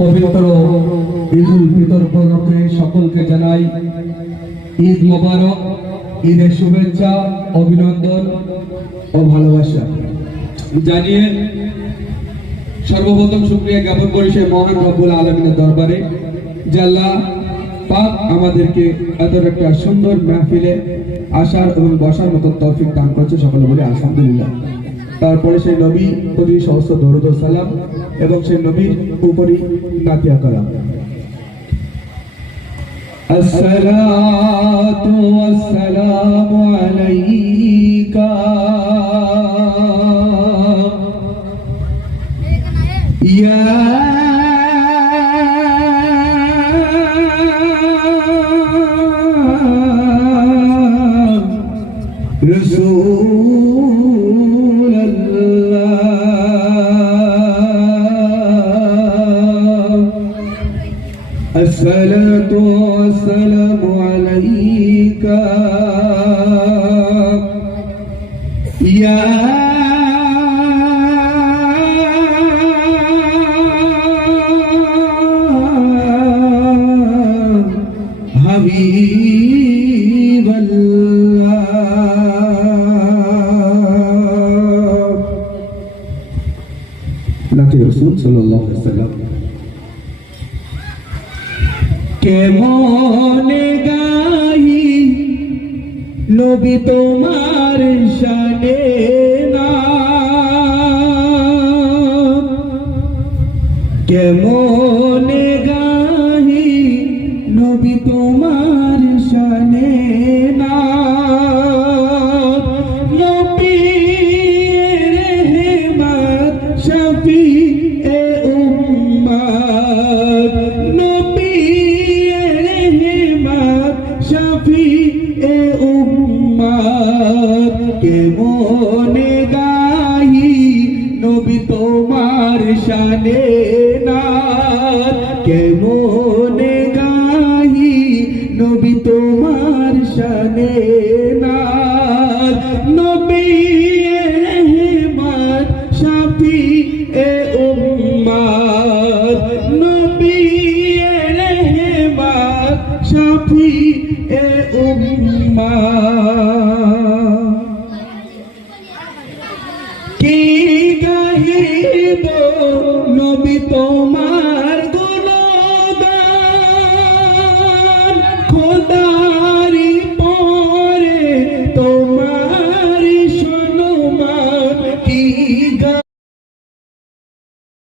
পবিত্র ঈদুল ফিতর উপলক্ষে সকলকে জানাই ঈদ মোবারক, ঈদের শুভেচ্ছা, অভিনন্দন ও ভালোবাসা জানিয়ে সর্বপ্রথম শুকরিয়া জ্ঞাপন করি সেই মহান রব্বুল আলামিনের দরবারে যে আল্লাহ পাক আমাদেরকে এত একটা সুন্দর মাহফিলে আসার এবং বসার মতো তৌফিক দান করেছে। সকলে বলে আলহামদুলিল্লাহ। তারপরে সেই নবী প্রতি সহস্র দরুদ ও সালাম এবং সেই নবীর উপরই নাতিয়া কালাম। আসসালাতু ওয়াসসালামু আলাইকা ইয়া الصلاة والسلام عليك يا حبيب الله نبي رسول صلى الله عليه وسلم কেমনে গাই নবী তোমার শানে না, কেমনে গাই নবী তোমার শানে না, নবী রহমত শফি এ উম্মত, নবী শাফি এ উম্মত, কেমনে গাই নবী তোমার শানে না, কেমনে গাই নবী তোমার শানে না, নবী রহমত শাফি এ উম্মত, নবী রহমত শাফি এ উম্মত, কি গাহিব নবী তোমার